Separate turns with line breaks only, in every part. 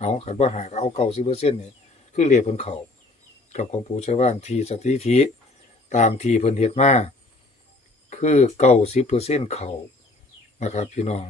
เอาขันว่าหากเอาเก่าสิเปอร์เซ็นต์นี่คือเลขเพิ่นเขากับของปู่ชัยว่านทีสถิติตามทีเพิ่นเฮ็ดมาคือเก่าสิเปอร์เซ็นต์เขานะครับ พี่น้อง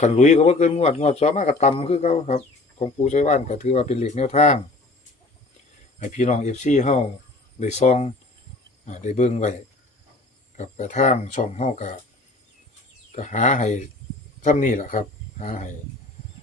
กันลุยก็ว่าเกินงวดงวดซ้อมากก็ต่ำคือเขาครับ ของปู่ชัยว่านก็ถือว่าเป็นเหลขแนวทางให้พี่น้อง FC เฮาได้ซองอได้เบิ่งไว้กับกระทางช่องเฮาก็ก็หาให้ซ้ำนี่แหละครับ หาให้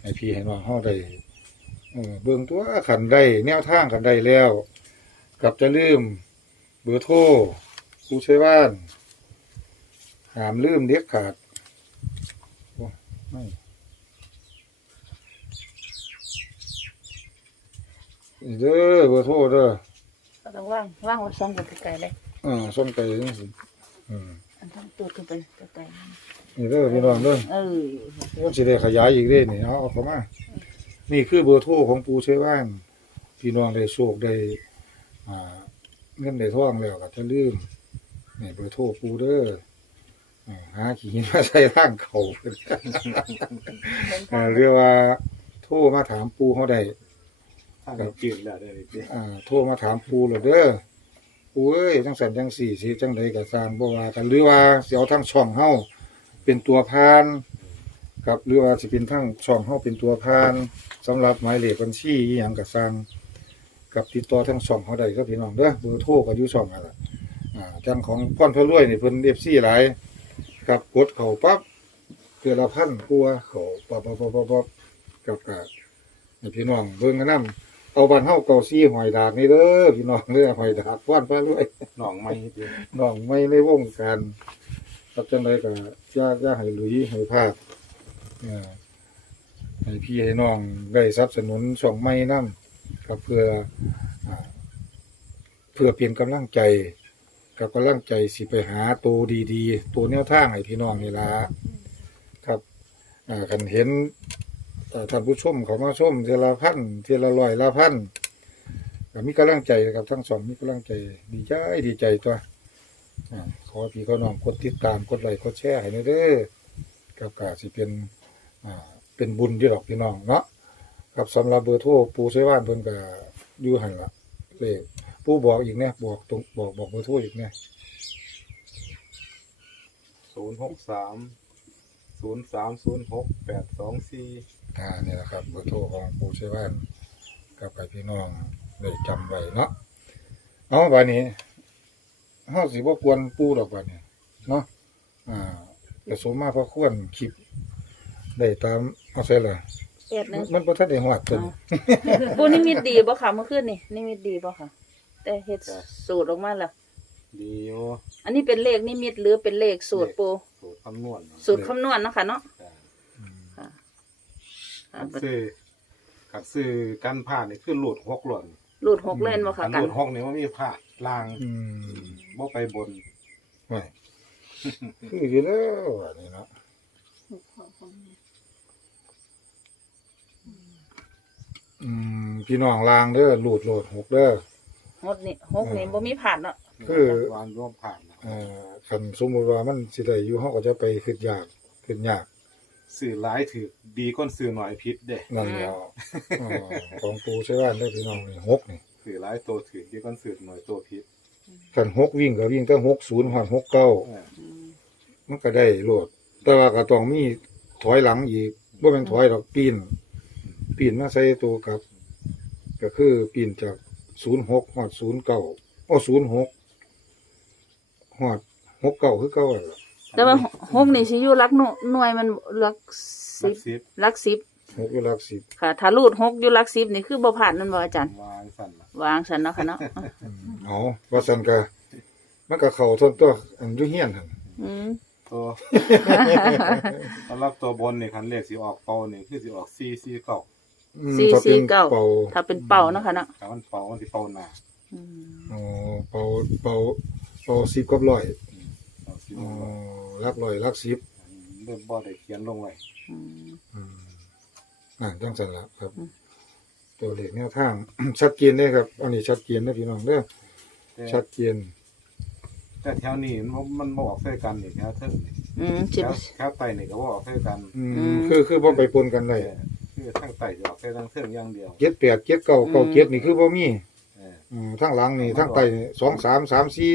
ให้พี่ให้น้องเฮาได้ เออเบิ่งตัวขันได้แนวทางกันได้แล้ว กับจะลืม เบอร์โทรผู้ใช้บ้านหามลืมเด็ดขาดโอ้ไม่นี่เด้อเบอร์โทรเด้อ
ก็ต้องว่างว่างไว้ซ่องกันไกลๆเลย
อ่าส้มไก่จังซี่อืม
อันทั้งตัวขึ้นไปไกล
นี่เด้อพี่น้องเด้อ
ๆเออ
มันสิได้ขยายอีกเด้นี่เอาเอาเข้ามา นี่คือเบอร์โทรของปูใช้บ้านพี่น้องได้โชคได้อ่าเงินได้ทองแล้วก็จะลืมนี่เบอร์โทรปูเด้ออ่าหาขี้หินมาใส่ร่างเขาเอ่อเรียกว่าโทรมาถามปูเขาได้
ถ้ามันจืดแล้วได้เลยพี่
อ่าโทรมาถามปูเลยเด้อปูเอ้ยจังสันจังสี่สิจังใดก็สร้างบ่ว่ากันหรือว่าสิเอาทั้งช่องเฮาเป็นตัวพาน กับหรือว่าสิเป็นทั้งช่องเฮาเป็นตัวพานสำหรับหมายเลขบัญชีอีหยังก็สร้างกับติดต่อทั้งช่องเฮาได้ครับพี่น้องเด้อเบอร์โทรก็อยู่ช่องนั่นล่ะอ่าจังของพรพระรวยนี่เพิ่น FC หลายกับกดเข้าปั๊บเทื่อละพันกว่าเข้าปั๊บปั๊บปั๊บปั๊บปั๊บกับกะให้พี่น้องเบิ่งกันนำเอาบ้านเฮาเก่าซี่หอยดากนี่เด้อพี่น้องเด้อหอยดากว่านฟ้ารวย
หนองไม้พี่
น้องไม่ในวงการรับจังไดก็อย่าอย่าให้หลุยให้พลาด เออให้พี่ให้น้องได้สนับสนุนช่องใหม่นํก็เพื่ออ่าเพื่อเปลี่ยนกำลังใจกับกำลังใจสิไปหาตัวดีๆ ตัวแนวทางให้พี่น้องนี่ละครับอ่าคันเห็นอ่ท่านผู้ชมเขามาชมเทอละพันเทอละร้อยละพันก็มีกำลังใจนะครับทั้งสองมีกำลังใจดีใจดีใจตัวอ่าขอพี่เขาน้องกดติดตามกดไลค์กดแชร์ให้หน่อยเด้อกับกาสิเป็น อ่าเป็นบุญที่ดอกพี่น้องเนาะกับสำหรับเบอร์โทรปูใช้ว่านเพิ่นก็อยู่หันละเลขปูบอกอีกเนี่ยบอกตรงบอกบอกเบอร์โทรอีกเนี่ย
ศูนย์หกสามศูนย์สามศูนย์หกแปดสองสี่
อ่านี่แหละครับเบอร์โทรของปูใช้ว่านกับกับพี่น้องได้จำไว้เนาะเอาบานี้เฮาสิบ่กวนปูดอกบานี้เนาะอ่าแต่สมมาพอควรคลิป ได้ตามเอาใส่ละ
เอ็ดหนึง
มันบ่ทันได้ฮอดตัวนี้
ปูนิมิตดีบ่ค่ะเมื่อคืนนี่นิมิตดีบ่ค่ะ แต่เฮ็ดสูตรออกมาแล้ว
ดีโอ
อันนี้เป็นเลขนิมิตหรือเป็นเลขสูตรปู
สูตรคำนวณ
สูตรคำนวณเนาะค่ะเนาะ
แต่
ค่ะ
ขัดซื้อขัดซื้อกันผ่านนี่คือหลุดหกหล่น
รูดหกเล่นบ่ค่ะ
ขัน
กั
ห
น
ลุดหกนี่ว่ามีผ่าลาง
อืม
บ่ไปบน
ไว้คืออยู่แล้วอันนี้เนาะ อืมพี่น้องลางเด้อลูดโลดหกเด้อ
หกนี่หกนี่บ่มีผ่านเนาะ
คือ
วานร่วมผ่านนะ
เอ่อคันสมมุติว่ามันสิได้อยู่เฮาก็จะไปขึ้นยากขึ้นยาก
สื่อร้ายถือดีก้นสื่อหน่อยพิษเด้
นั่นแหล้วอ๋อของปูใช้ว่านได้อพี่น้องนี่หกนี่
สื่อร้ายตัวถือดีก้นสื่อหน่อยตัวพิษ
คันหกวิ่งก็วิ่งตั้งหกศูนย์หอดหกเก้า
เออ
อืม
มันก็ได้โลด แต่ว่าก็ต้องมีถอยหลังอีกว่าเป็นถอยดอกปีน ปีนมาใส่ตัวกับ ก็คือปีนจากศูนย์หกหอดศูนย์เก้าโอ้ศูนย์หกหอดหกเก้าคือเก้าอะล่ะ
แต่ว่าหกนี่สิอยู่หลักหน่วยหน่วยมันหลัก
สิ
สิ
บบสิบ
หลักสิบ
หกอยู่หลักสิบ
ค่ะ ถ้ารูดหกอยู่หลักสิบนี่คือบ่ผ่านนั่นบ่อาจารย์
วางสั่นนะ
วางสันเนาะค่ะเนาะ
อืมเอาว่าสันก็มันก็เข่าทนตัวอันอยุเฮียนหั่น
อืม
ตัวสำหรับตัวบนนี่คันเลขสีออกเป่านี่คือสีออกซีซีเก่า
อืม
สี่
ถ้าป็
สี่
น
เก้า
เป่า
ถ้าเป็นเป่าเนาะค่ะเนาะ
ถ้ามันเป่ามันสิเป่าหนา
อืม
อ๋อเป่าเป่าเป่าสิบกับร้อย
เอาสิ
อ๋อรักร้อยรักสิบ
เริ่มบ่ได้เขียนลงไว้
อืม
อืมอ่าจังสันละครับ
อืม
ตัวเลขแนวทาง ชัดเจนเลยครับอันนี้ชัดเจนนะพี่น้องเด้อ
แต่
ชัดเจน
แต่แถวนี้มันมันบ่ออกใส่กันนี่แถวเทิงนี่
อืม
แถ
สิบ
วแถวไตนี่ก็บ่ออกใส่กัน
อืม
อืม
คือคือบ่ไปปนกันได้
แต่คือ คือทั้งไตสิออกใส่ทั้งเทิงอย่างเดียว
เจ็ดแปดเจ็ดเก้าเก้าเจ็ดนี่คือบ่มี
เออ
อืมทั้งหลังนี่ทั้งไตนี่สองสามสามสี่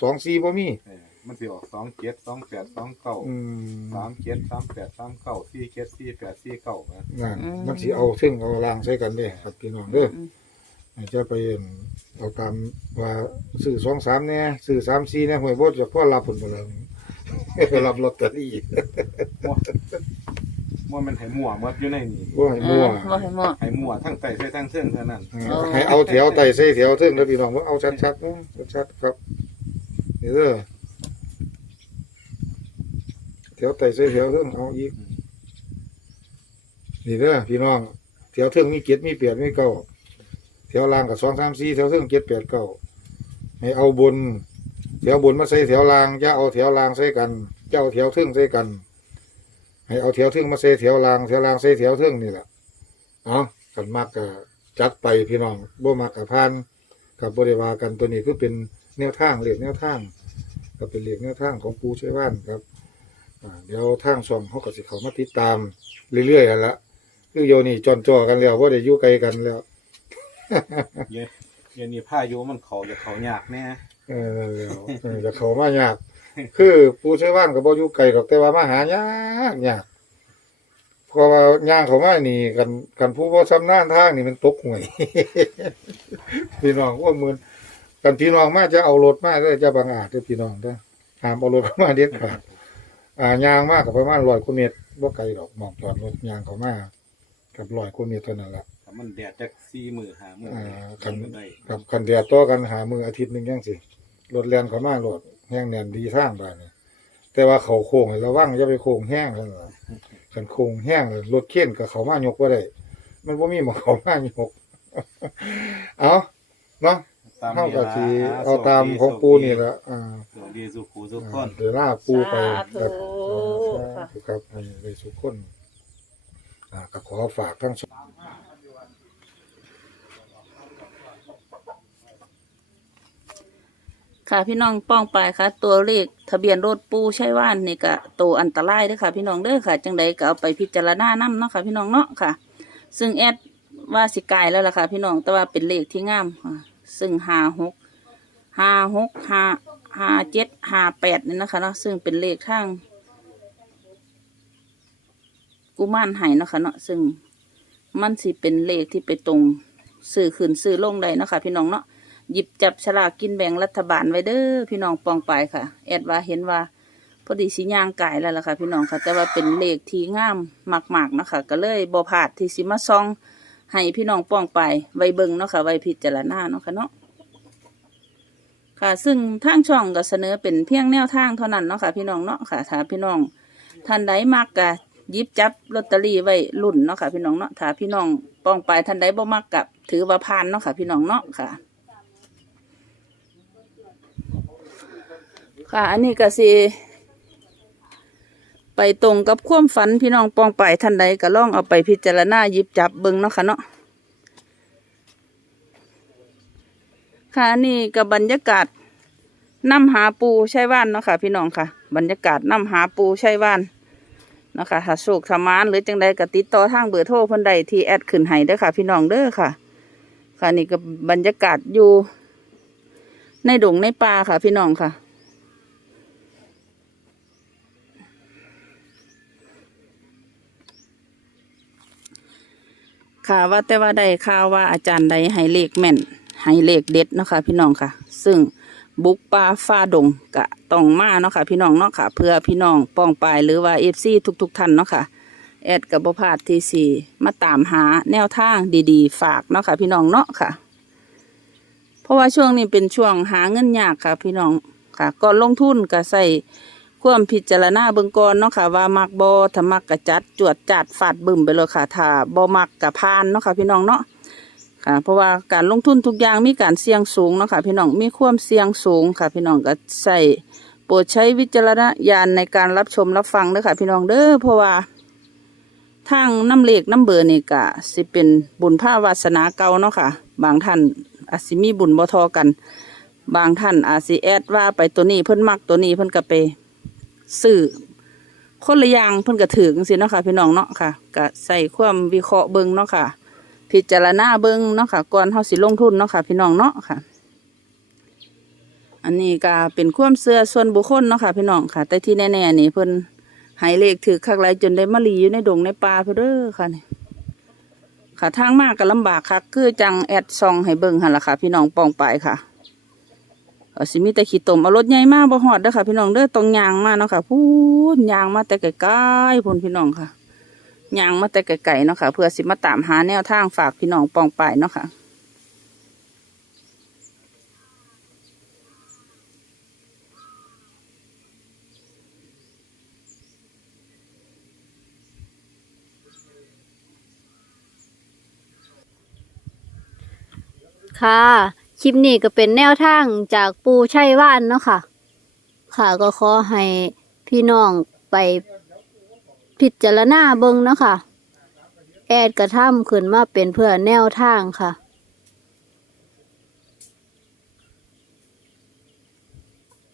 สองสี่บ่มี
เออมันสิออกสองเจ็ดสองแปดสองเก้า
อืม
สามเจ็ดสามแปดสามเก้าสี่เจ็ดสี่แปดสี่เก้านะ
นั่นมันสิเอาซึ่งเอาลางใส่กันเด้ครับพี่น้องเด้อ
อืม
จะไปเอาตามว่าซื้อสองสามเนี่ยซื้อสามสี่เนี่ยหวยบดจะพ่อรับผลไปแล้ว รับลอตเตอรี่
มั่วมันให้มั่วหมดอยู่ในนี่
ว่าให้มั่ว
เออบ่ให้มั่ว
ให้มั่วทั้งไตใส่ทั้งเทิงเท่านั้น
เออให้เอาแถวไต่ใส่แถวเทิงแล้วพี่น้องว่าเอาชัดๆนะชัดๆครับนี่เด้อแถวไต่ใส่แถวเทิงเอาอีกนี่เด้อพี่น้องแถวเทิงมีเจ็ดมีแปดมีเก้าแถวล่างกับสองสามสี่แถวเทิงเจ็ดแปดเก้าให้เอาบนแถวบนมาใส่แถวล่างอย่าเอาแถวล่างใส่กันเจ้าแถวเทิงใส่กัน ให้เอาแถวเทิงมาใส่แถวล่างแถวล่างใส่แถวเทิงนี่แหละเอากันมากกะจัดไปพี่น้องบ่มากกะพานกับบริวากันตัวนี้คือเป็นแนวทางเรียกแนวทางก็เป็นเรียกแนวทางของปูใช้ว่านครับอ่าเดี๋ยวทางช่องเขาก็สิเขามาติดตามเรื่อยๆกันละคือโยนี่จอนจอกันแล้วว่าได้อยู่ไกลกันแล้ว
เยเย็นนี้ผ้าโยมันเขาจะเขายากแน่
เออแล้วเออจะเขามายาก คือปูใช้ว่านกับบ่อยู่ไกลหรอกแต่ว่ามาหายากยากเพราะว่าย่างเขามานี่กันกันผู้บ่ชำนาญทางนี่มันตกห่วยพี่น้องว่ามือนกันพี่น้องมาจะเอารถมาเด้อจะบางอาจเด้อพี่น้องเด้อห้ามเอารถเข้ามาเด็ดขาดอ่ายางมากกับประมาณ100กว่าเมตรบ่ไกลดอกหมองจอดรถยางเขามากับ100กว่าเมตรเท่านั้นล่ะ
ถ้ามันแดดจากสี่มือหามือ
อ่าคั
กันนได้
กับคันเดียต่อกันหามืออาทิตย์หนึงยังสิรถแล่นเขามาโลด แห้งแน่นดีทางบาดนี้แต่ว่าเขาโค้งให้ระวังอย่าไปโค้งแห้งนั่นล่ะคันโค้งแห้งรถเข็นกับเขามายกบ่ได้ มันบ่มีหมองเขามายก เอาเนาะ
ตาม
เฮาก็สิ
นี้ล่ะ
เอาตามของปูนี่ละอ่า
สวัสดีสุขูทุกค
อ่านเดี๋ยวลาปูไป
สาธุ
ครับ
ค่ะ
ครับให้ได้สุขคนอ่าก็ขอฝากทั้งสอง
ค่ะพี่น้องป้องไปค่ะ ตัวเลขทะเบียนรถปูใช่ว่านนี่ก็ตัวอันตรายเด้อค่ะ พี่น้องเด้อค่ะ จังใดก็เอาไปพิจารณานํเนาะค่ะ พี่น้องเนาะค่ะ ซึ่งแอดว่าสิกายแล้วล่ะค่ะ พี่น้องแต่ว่าเป็นเลขที่งามค่ะซึ่งห้าหกห้าหกห้าห้าเจ็ดห้าแปดนี่นะคะเนาะซึ่งเป็นเลขทางกุมารไห้เนาะค่ะเนาะซึ่งมันสิเป็นเลขที่ไปตรงสื่อขึ้นสื่อลงได้เนาะค่ะพี่น้องเนาะ หยิบจับฉลากกินแบ่งรัฐบาลไว้เด้อพี่น้องปองไปค่ะ แอดว่าเห็นว่าพอดีสีย่างไกายแล้วล่ะค่ะ พี่น้องค่ะ แต่ว่าเป็นเลขที่งามมากๆนะคะก็เลยบ่พลาดที่สิมาซอง ให้พี่น้องป้องไปไวเบิงเนาะค่ะไวพิจารณาเนาะค่ะเนาะค่ะ ซึ่งทางช่องก็เสนอเป็นเพียงแนวทางเท่านั้นเนาะค่ะ พี่น้องเนาะค่ะถ้าพี่น้องท่านใดมักกะหยิบจับลอตเตอรี่ไว้ลุ่นเนาะค่ะ พี่น้องเนาะถ้าพี่น้องป้องไปท่านใดบ่มักกับถือว่าผ่านเนาะค่ะ พี่น้องเนาะค่ะ ค่ะ อันนี้ก็สิไปตรงกับความฝันพี่น้องปองไปท่านใดก็ลองเอาไปพิจารณาหยิบจับเบิ่งเนาะค่ะเนาะค่ะอันนี้กับบรรยากาศน้ำหาปูใช่ว่านเนาะค่ะ พี่น้องค่ะ บรรยากาศน้ำหาปูใช่ว่านเนาะค่ะถ้าโศกสมานหรือจังใดก็ติดต่อทางเบอร์โทรเพิ่นใดที่แอดขึ้นให้เด้อค่ะ พี่น้องเด้อค่ะ ค่ะนี่ก็บรรยากาศอยู่ ในดงในป่าค่ะ พี่น้องค่ะ ค่ะ ว่าแต่ว่าได้ข่าวว่าอาจารย์ใดให้เลขแม่นให้เลขเด็ดเนาะค่ะพี่น้องค่ะ ซึ่งบุกป่าฟ้าดงกะต้องมาเนาะค่ะพี่น้องเนาะค่ะ เพื่อพี่น้องป้องปายหรือว่าเอฟซีทุก ๆท่านเนาะค่ะแอดกับบพาดที่สี่มาตามหาแนวทางดีๆ ฝากเนาะค่ะ พี่น้องเนาะค่ะ เพราะว่าช่วงนี้เป็นช่วงหาเงินยากค่ะ พี่น้องค่ะก่อนลงทุนก็ใส่ ความพิจารณาเบื้องก่อนเนาะค่ะว่ามักบอถ้ามักกะจัด จวดจัดฟาดบึ้มไปเลยค่ะถ้าบอมักกะพานเนาะค่ะพี่น้องเนาะค่ะเพราะว่าการลงทุนทุกอย่างมีการเสี่ยงสูงเนาะค่ะพี่น้องมีความเสี่ยงสูงค่ะ พี่น้องก็ใส่โปรดใช้วิจารณญาณในการรับชมรับฟังเด้อค่ะ พี่น้องเด้อเพราะว่าทางน้ำเลขน้ำเบอร์นี่กะสิเป็นบุญภาวาสนาเก่าเนาะค่ะ บางท่านอาจสิมีบุญบ่ทอกัน บางท่านอาจสิแอดว่าไปตัวนี้เพิ่นมักตัวนี้เพิ่นก็ไป ซื้อคนละอย่างเพิ่นก็ถึงสิเนาะค่ะพี่น้องเนาะค่ะก็ใส่ความวิเคราะห์เบิ่งเนาะค่ะ พิจารณาเบิ่งเนาะค่ะก่อนเฮาสิลงทุนเนาะค่ะ พี่น้องเนาะค่ะ อันนี้ก็เป็นความเชื่อส่วนบุคคลเนาะค่ะ พี่น้องค่ะ แต่ที่แน่ๆนี่เพิ่นให้เลขถือคักหลายจนได้มาหลีอยู่ในดงในป่าเพิ่นเด้อค่ะนี่ค่ะทางมากก็ลำบากคักคือจังแอดซองให้เบิ่งหั่นล่ะค่ะ พี่น้องปองไปาย ค่ะก็สิมีแต่ขี้ตมเอารถใหญ่มากบ่ฮอดเด้อค่ะ พี่น้องเด้อต้องยางมาเนาะค่ะพูนยางมาแต่ไกลๆพุ่นพี่น้องค่ะยางมาแต่ไกลๆเนาะค่ะ เพื่อสิมาตามหาแนวทางฝากพี่น้องปองไปเนาะค่ะ
ค่ะ คลิปนี้ก็เป็นแนวทางจากปูชัยว่านเนาะค่ะ ค่ะก็ขอให้พี่น้องไปพิจารณาเบิ่งเนาะค่ะ แอดกระทำขึ้นมาเป็นเพื่อแนวทางค่ะ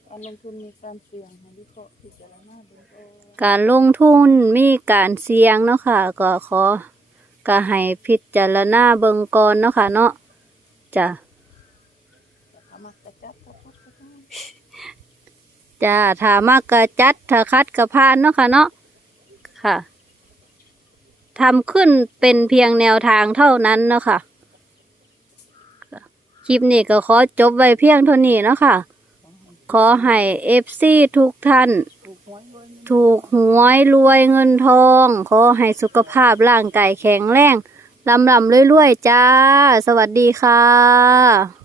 การลงทุนมีการเสี่ยงให้วิเคราะห์พิจารณาเบิ่งก่อน
การลงทุนมีการเสี่ยงเนาะค่ะ ก็ขอก็ให้พิจารณาเบิ่งก่อนเนาะค่ะ เนาะจ้ะ
เอามากระจับกระพับกระพับ
จ้าถามากกะจัดถ้าคัดกะพานเนาะค่ะเนาะค่ะทำขึ้นเป็นเพียงแนวทางเท่านั้นเนาะค่ะค่ะ คลิปนี้ก็ขอจบไว้เพียงเท่านี้เนาะค่ะ ขอให้เอฟซีทุกท่าน ถูกหวยรวยเงินทอง ขอให้สุขภาพร่างกายแข็งแรงลำลำรวยๆจ้า สวัสดีค่ะ